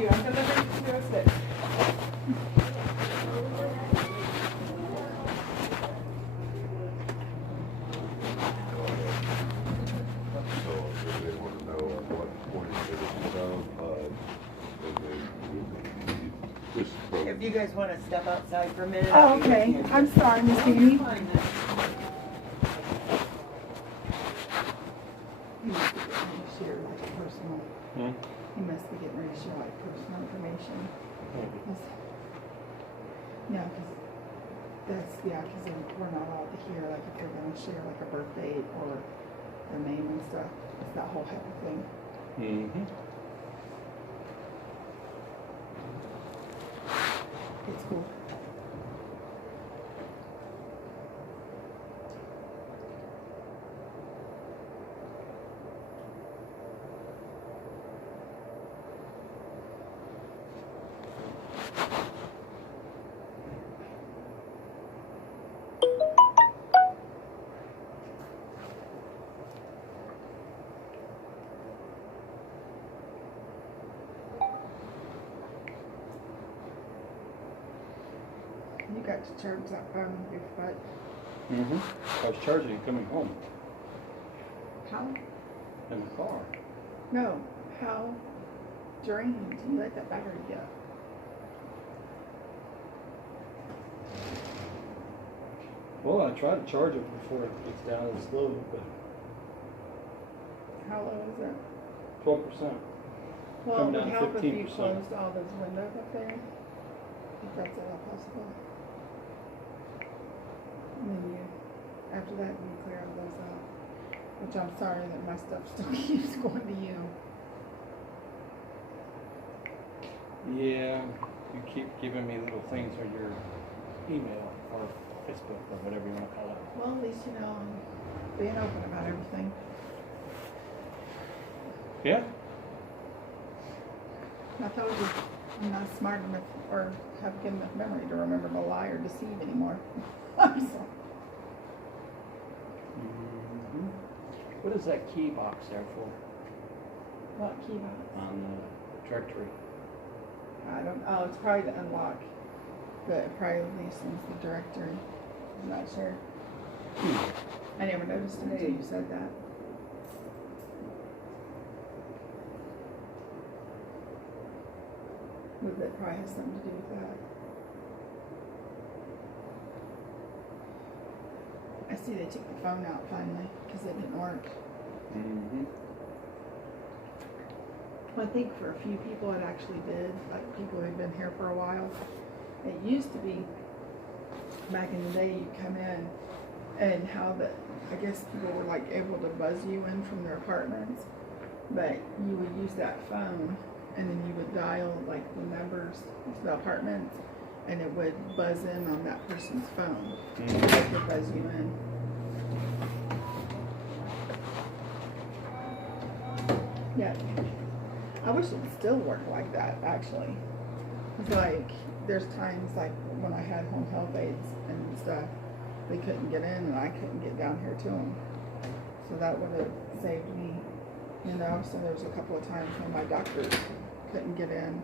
you. I'm delivering to 206. So if they want to know at what point it is done, and then just from. If you guys want to step outside for a minute. Oh, okay. I'm sorry, Miss Amy. He must be getting ready to share like personal information. Yeah, because we're not allowed to hear like if they're going to share like a birth date or their name and stuff. It's that whole type of thing. Mm-hmm. It's cool. You got to charge that phone with your foot. Mm-hmm. I was charging it coming home How? in the car. No. How drained do you let that battery go? Well, I try to charge it before it gets down as low, but How low is it? 12%. Well, Come it would down help if you 15%. closed all those windows up there. If that's at all possible. And then you, after that, you clear all those out. Which I'm sorry that my stuff still keeps going to you. Yeah, you keep giving me little things on your email or Facebook or whatever you want to call it. Well, at least you know I'm being open about everything. Yeah? I told you, I'm not smart enough or have good enough memory to remember to lie or deceive anymore. I'm sorry. Mm-hmm. What is that key box there for What key box? on the directory? I don't, oh, it's probably to unlock, but it probably listens the directory. I'm not sure. I never noticed it until you said that. But that probably has something to do with that. I see they took the phone out finally because it didn't work. Mm-hmm. I think for a few people it actually did, like people who'd been here for a while. It used to be, back in the day, you'd come in and how the, I guess people were like able to buzz you in from their apartments, but you would use that phone and then you would dial like the numbers to the apartments and it would buzz in on that person's phone. Mm-hmm. It would buzz you in. Yeah. I wish it still worked like that, actually. It's like, there's times like when I had home health aides and stuff, they couldn't get in and I couldn't get down here to them. So that would have saved me, you know. So there was a couple of times when my doctors couldn't get in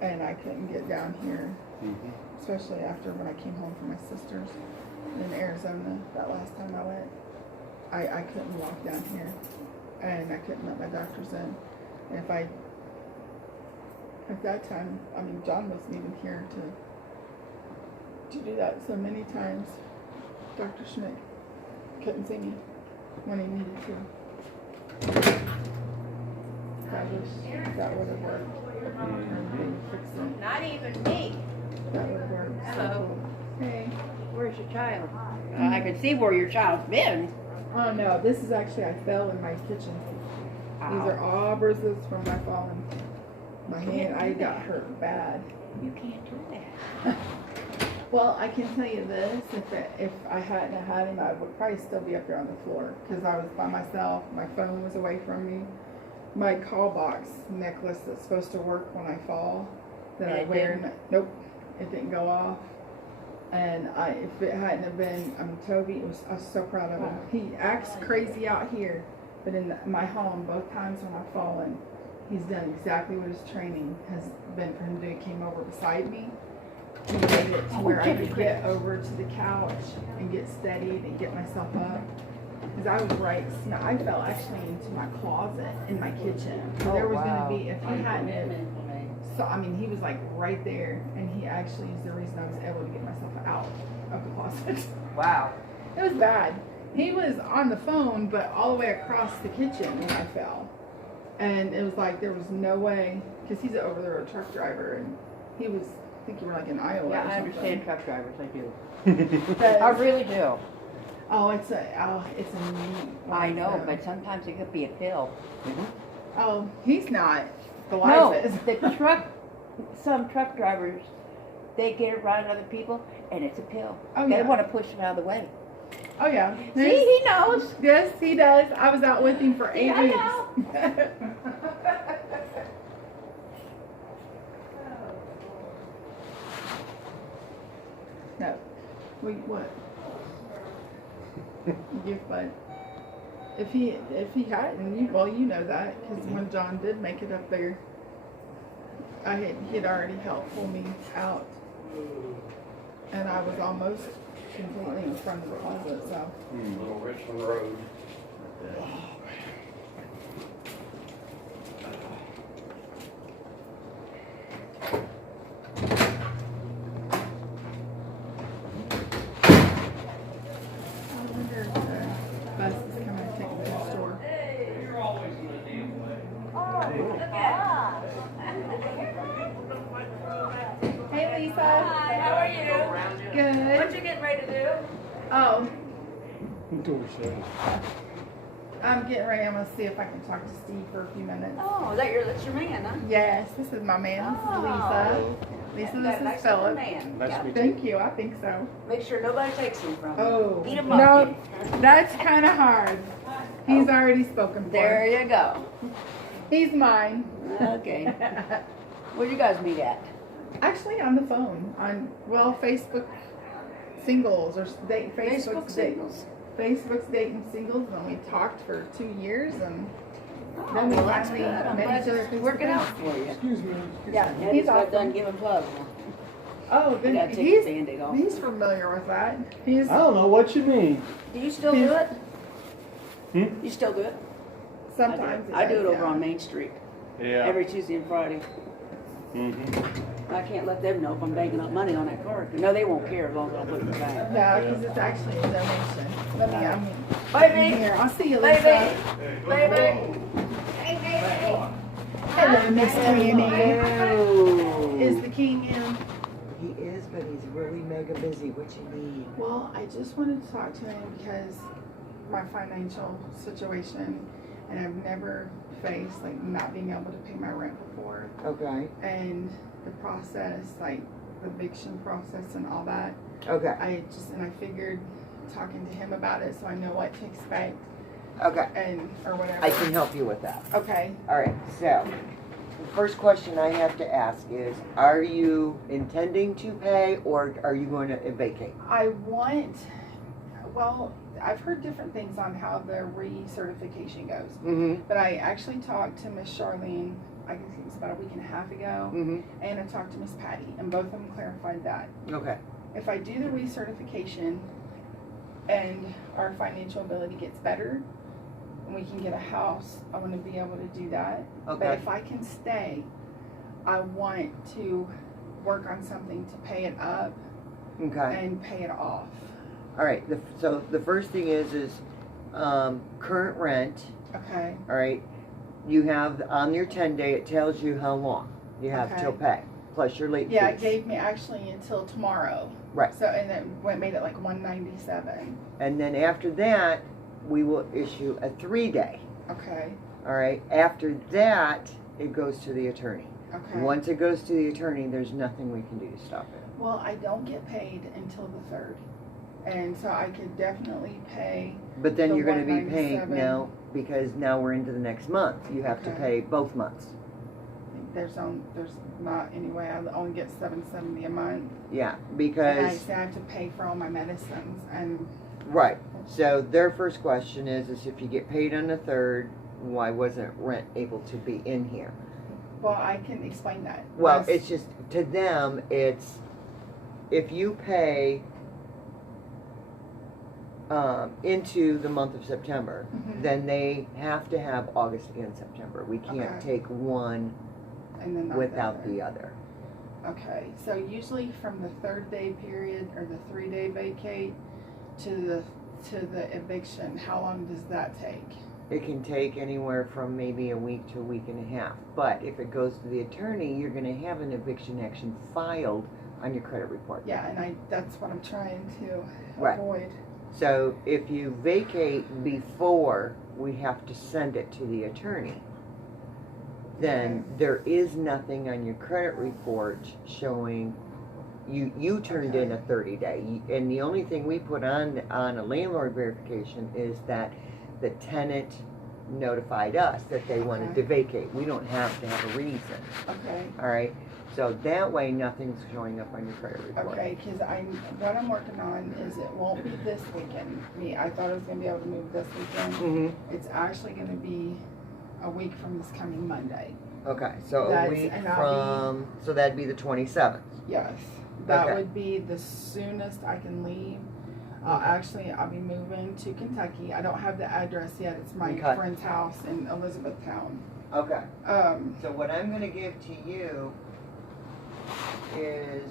and I couldn't get down here, Mm-hmm. especially after when I came home from my sister's in Arizona that last time I went. I couldn't walk down here and I couldn't let my doctors in. And if I, at that time, I mean, John wasn't even here to do that. So many times, Dr. Schmidt couldn't see me when he needed to. I wish that would have worked. And they fixed it. Not even me. That would have worked. So Hello. cool. Hey. Where's your child? I can see where your child's been. Oh no, this is actually, I fell in my kitchen. These are all bruises from my falling. My hand, I got hurt bad. You can't do that. Well, I can tell you this, if I hadn't have had him, I would probably still be up there on the floor because I was by myself. My phone was away from me. My call box necklace that's supposed to work when I fall, that And I it wear, didn't? nope, it didn't go off. And if it hadn't have been, Toby, I was so proud of him. He acts crazy out here, but in my home, both times when I've fallen, He's done exactly what his training has been for him to do. He came over beside me. He made it to where I could get over to the couch and get steadied and get myself up. Because I was right, I fell actually into my closet in my kitchen. There was going to be, if he hadn't, so I mean, he was like right there, and he actually is the reason I was able to get myself out of the closet. Wow. It was bad. He was on the phone, but all the way across the kitchen when I fell. And it was like, there was no way, because he's an over-the-road truck driver, and he was, I think you were like in Iowa Yeah, or I something. understand truck drivers, I do. But- I really do. oh, it's a neat one, I know, though. but sometimes it could be a pill. Oh, he's not. The No, life is. some truck drivers, they get around other people and it's a pill. Oh, They yeah. want to push it out of the way. Oh, yeah. See, he knows. Yes, he does. I was out with him for 8 Yeah, I weeks. No. What? Gift bud. If he hadn't, you know that, because when John did make it up there, he'd already helped pull me out, and I was almost completely in front of the closet. So. Little Richland Road. I wonder if the bus is coming to take me to the store. Hey, Lisa. Hi, how are you? Good. What you getting ready to do? Oh, Door shut. I'm getting ready. I'm gonna see if I can talk to Steve for a few minutes. Oh, that's your man, huh? Yes, this is my man. This is Lisa. Lisa, That this nice is little Philip. man. Nice Yeah. to meet Thank you. I think so. Make sure nobody takes him from you. Oh, Beat him no, up. that's kind of hard. He's already spoken for. There you go. He's mine. Okay. Where'd you guys meet at? Actually, on the phone, on Facebook singles or Facebook singles. Facebook's dating singles, and we talked for 2 years, and Oh, then we well, that's finally good. I'm met glad each other. it's face to working out face. for you. Excuse me. Yeah, Eddie's he's got done awesome. giving plugs. Oh, You then gotta take the he's Band-Aid off. he's familiar with that. He's I don't know what you mean. Do you still do it? Hmm? You still do it? sometimes I do it does, over yeah. on Main Street Yeah. every Tuesday and Friday. Mm-hmm. I can't let them know if I'm banking up money on that card. No, they won't care as long as I put it in the bank. No, because it's actually a donation. Let me. I mean, Baby, here. I'll see you, baby, Lisa. baby. Hello, Miss Annie. Hello. Is the king in? He is, but he's really mega busy. What you need? Well, I just wanted to talk to him because my financial situation, and I've never faced like not being able to pay my rent before, Okay. and the process, like the eviction process and all that. Okay. I figured talking to him about it so I know what to expect Okay. and or whatever. I can help you with that. Okay. All right. So, the first question I have to ask is: are you intending to pay, or are you going to vacate? I want. Well, I've heard different things on how the recertification goes. Mm-hmm. But I actually talked to Miss Charlene, I guess it was about a week and a half ago, Mm-hmm. and I talked to Miss Patty, and both of them clarified that. Okay. If I do the recertification and our financial ability gets better, and we can get a house, I want to be able to do that. But Okay. if I can stay, I want to work on something to pay it up Okay. and pay it off. All right. So the first thing is current rent. Okay. All right. You have on your 10-day. It tells you how long you have Okay. till pay, plus your late Yeah, it fees. gave me actually until tomorrow. Right. So, and it made it like 197. And then after that, we will issue a 3-day. Okay. All right. After that, it goes to the attorney. Okay. Once it goes to the attorney, there's nothing we can do to stop it. Well, I don't get paid until the 3rd. And so I could definitely pay. But then The you're going to be paying 197. now because now we're into the next month. You have to Okay. pay both months. There's not any way. I only get $770 a month. Yeah, And I because say I have to pay for all my medicines. And right. So their first question is if you get paid on the 3rd, why wasn't rent able to be in here? Well, I can explain that. Well, That's- it's just, to them, it's, if you pay into the month of September, Mhm. then they have to have August and September. We can't Okay. take one and then not without other. the other. Okay, so usually from the 3rd-day period or the 3-day vacate to the eviction, how long does that take? It can take anywhere from maybe a week to a week and a half. But if it goes to the attorney, you're gonna have an eviction action filed on your credit report. Yeah, and that's what I'm trying to Right. avoid. So if you vacate before we have to send it to the attorney, then there is nothing on your credit report showing you turned in a 30-day. And the only thing we put on a landlord verification is that the tenant notified us that they wanted to vacate. We don't have to have a reason, Okay. all right? So that way, nothing's showing up on your credit report. Okay, because what I'm working on is it won't be this weekend. I thought I was gonna be able to move this weekend. Mm-hmm. It's actually gonna be a week from this coming Monday. Okay, so a That's- week and I'll from, so that'd be the 27th. Yes, that Okay. would be the soonest I can leave. I'll be moving to Kentucky. I don't have the address yet. It's my Okay. friend's house in Elizabethtown. Okay. Um, So what I'm gonna give to you is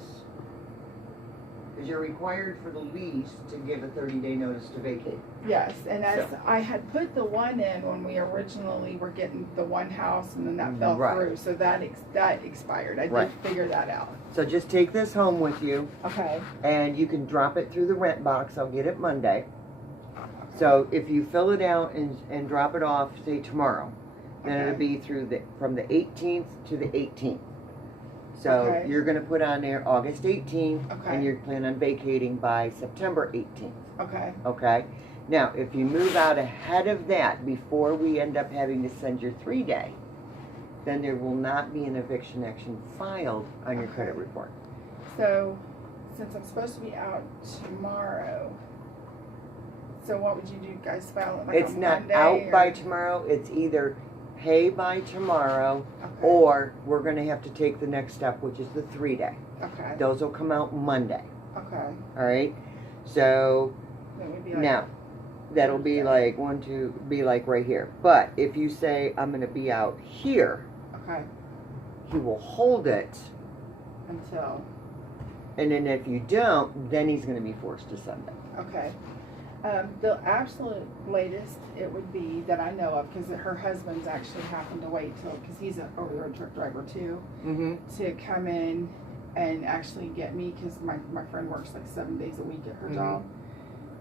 you're required for the lease to give a 30-day notice to vacate. yes, and as So- I had put the one in when we originally were getting the one house, and then that fell Right. through, so that expired. I Right. did figure that out. So just take this home with you, Okay. and you can drop it through the rent box. I'll get it Monday. So if you fill it out and drop it off, say tomorrow, then it'll Okay. be from the 18th to the 18th. So Okay. you're gonna put on there August 18th, Okay. and you're planning on vacating by September 18th. Okay. Okay? Now, if you move out ahead of that, before we end up having to send your 3-day, then there will not be an eviction action filed on your credit report. So, since I'm supposed to be out tomorrow, so what would you do, guys? File it like It's on not Monday, out by or- tomorrow, it's either pay by tomorrow, Okay. or we're gonna have to take the next step, which is the 3-day. Okay. Those will come out Monday, Okay. alright? So, That would be like. now, that'll be like be like right here. But if you say, I'm gonna be out here, Okay. he will hold it, Until. and then if you don't, then he's gonna be forced to send it. Okay. The absolute latest it would be that I know of, because her husband's actually happened to wait till, because he's an over-the-road truck driver too, Mm-hmm. to come in and actually get me, because my friend works like 7 days a week at her Mhm. job,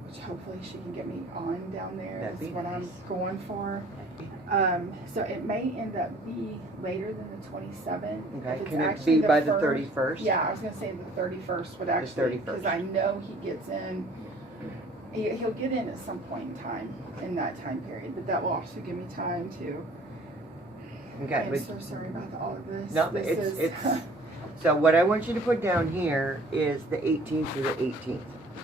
which hopefully she can get me on down there. That'd That's be what I'm nice. going for. So it may end up be later than the 27th. Okay, If it's can it actually be by the first- 31st? Yeah, I was gonna say the 31st would actually, because 31st. I know he gets in, he'll get in at some point in time, in that time period, but that will also give me time to, Okay, I'm but so sorry about all of this. no, This it's, is- it's, so what I want you to put down here is the 18th to the 18th.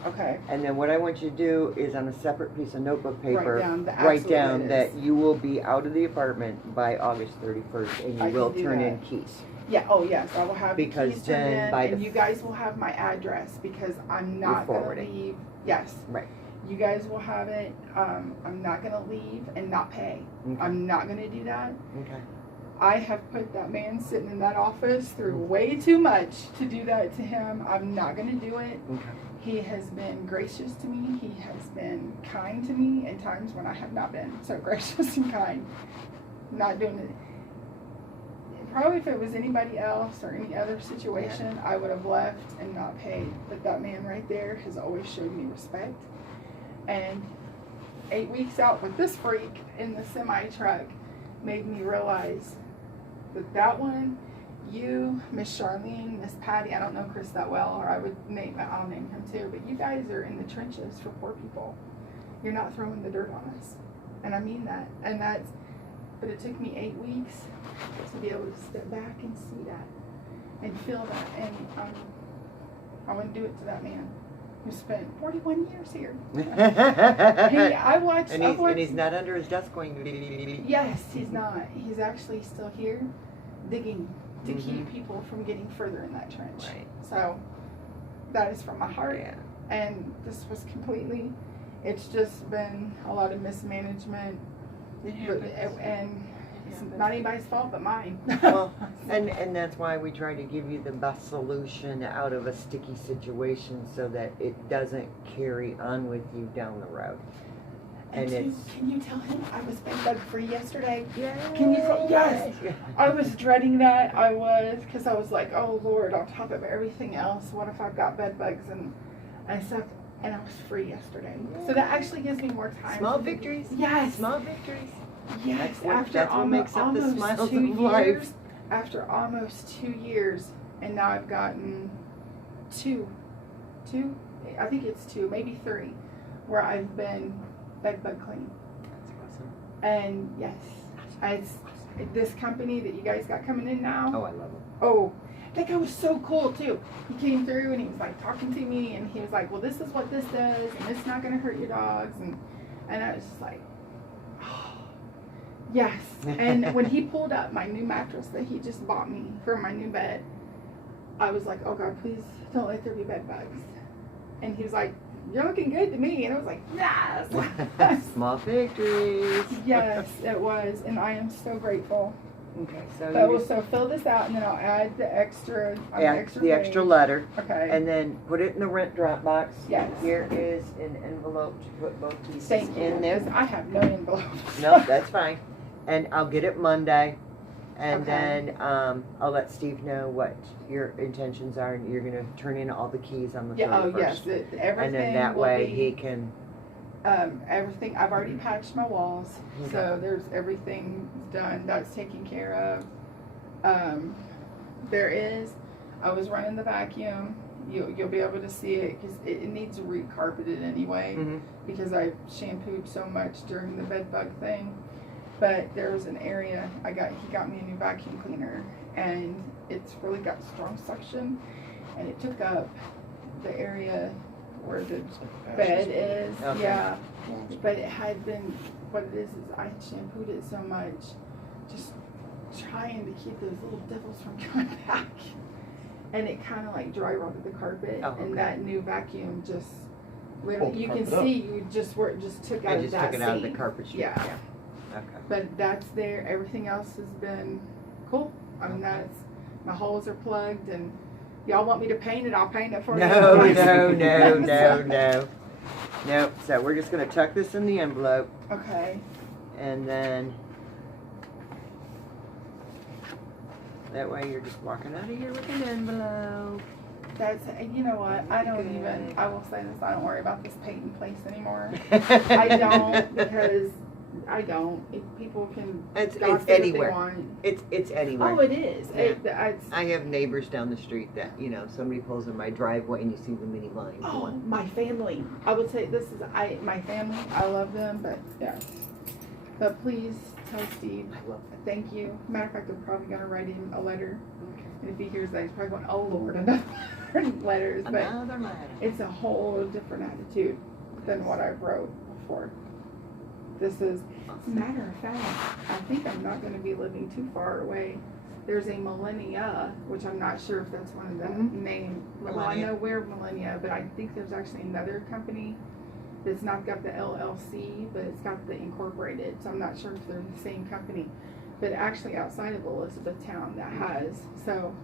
Okay, And then what I want you to do is on a separate piece of notebook paper, down the write absolute down latest. that you will be out of the apartment by August 31st, and I you can will do turn that. in keys. yeah, oh yes, I will have the Because keys turned then in, by and the- you guys will have my address, because I'm not gonna forwarding. leave, yes. Right. You guys will have it, I'm not gonna leave and not pay. Okay. I'm not gonna do that. Okay. I have put that man sitting in that office through way too much to do that to him. I'm not gonna do it. Okay. He has been gracious to me. He has been kind to me in times when I have not been so gracious and kind. Not doing it. Probably if it was anybody else or any other situation, I would have left and not paid. But that man right there has always showed me respect. And 8 weeks out with this freak in the semi truck made me realize that one, you, Miss Charlene, Miss Patty, I don't know Chris that well, or I'll name him too, but you guys are in the trenches for poor people. You're not throwing the dirt on us. And I mean that. But it took me 8 weeks to be able to step back and see that and feel that. And I wouldn't do it to that man. who spent 41 years here. and, I watched. he's not under his desk going. Yes, he's not. He's actually still here, digging to Mhm. keep people from getting further in that trench. Right. So that is from my heart. Yeah. And this was completely. It's just been a lot of mismanagement, and it's not anybody's fault but mine. Well, and that's why we try to give you the best solution out of a sticky situation so that it doesn't carry on with you down the road. And it's Can you tell him I was bed bug free yesterday? yeah. Can you tell? Yes. I was dreading that. I was, because I was like, oh Lord, on top of everything else, what if I've got bed bugs and stuff? And I was free yesterday. So that actually gives me more time. Small to- victories. Yes. Small victories. Yes. That's what makes up the almost smiles 2 of life. years, after almost 2 years, and now I've gotten two, I think it's 2, maybe 3, where I've been bed bug clean. That's awesome. And yes, this company that you guys got coming in now. Oh, I love them. Oh, that guy was so cool too. He came through and he was like talking to me, and he was like, well, this is what this does, and it's not going to hurt your dogs. And I was just like, oh, yes. And when he pulled up my new mattress that he just bought me for my new bed, I was like, oh God, please don't let there be bed bugs. And he was like, you're looking good to me. And I was like, yes. Small victories. Yes, it was. And I am so grateful. Okay, so So, you just so fill this out, and then I'll add the extra. On add the extra page. letter, Okay. and then put it in the rent drop box. Yes. Here is an envelope to put both pieces Thank you. in there. 'Cause I have no envelopes. No, that's fine. And I'll get it Monday. And Okay. then I'll let Steve know what your intentions are, and you're gonna turn in all the keys on the 31st. Yeah. Oh yes. Everything. And then that will way be, he can. Everything. I've already patched my walls, Okay. so there's everything done. That's taken care of. I was running the vacuum. You'll be able to see it because it needs recarpeted anyway. Mhm. Because I shampooed so much during the bed bug thing. But there was an area he got me a new vacuum cleaner, and it's really got strong suction, and it took up the area where the bed is. Okay. Yeah. But it had been, what it is I shampooed it so much, just trying to keep those little devils from coming back. And it kind of like dry rotted the carpet, Oh, okay. and that new vacuum just, Pulled literally, the you can carpet up. see you just where it just took out I of just that took it out of the seam. carpet sheet. Yeah. Okay. But that's there. Everything else has been cool. I mean, my holes are plugged, and y'all want me to paint it? I'll paint it for you. No. Nope. So we're just gonna tuck this in the envelope, Okay. and then that way you're just walking out of here with an envelope. That's, you know what? I don't Good. even, I will say this, I don't worry about this painting place anymore. I don't, because people can It's gossip if they anywhere. want. It's anywhere. Oh, it is. Yeah. I have neighbors down the street that, somebody pulls in my driveway and you see the mini line Oh, going. my family. I would say my family. I love them, but yes. But please tell Steve, I will. thank you. Matter of fact, I'm probably gonna write him a letter. And if he hears that, he's probably going, oh Lord, another letters. But Another letter. it's a whole different attitude than what I wrote before. This is, as a matter of fact, I think I'm not going to be living too far away. There's a Millennia, which I'm not sure if that's one of the name. Well, I Millennia. know we're Millennia, but I think there's actually another company that's not got the LLC, but it's got the incorporated. So I'm not sure if they're the same company. But actually outside of Elizabethtown that has. So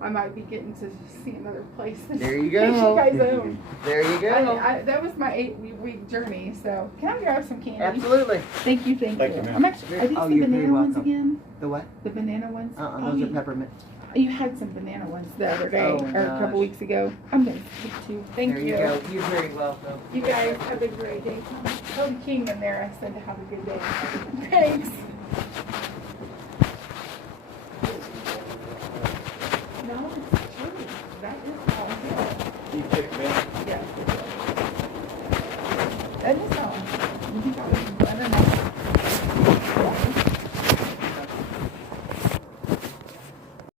I might be getting to see another place. There you You go. guys own. There you go. That was my 8-week journey. So can I grab some candy? Absolutely. Thank you. Thank you, ma'am. I'm actually. Are these Oh, the you're very banana ones welcome. again? The what? The banana ones. Those are peppermint. You had some banana ones the other day, Oh, or a couple gosh. weeks ago. I'm gonna take 2. Thank There you go. You're very welcome. You guys have a great day. Tell the king in there I said to have a good day. Thanks.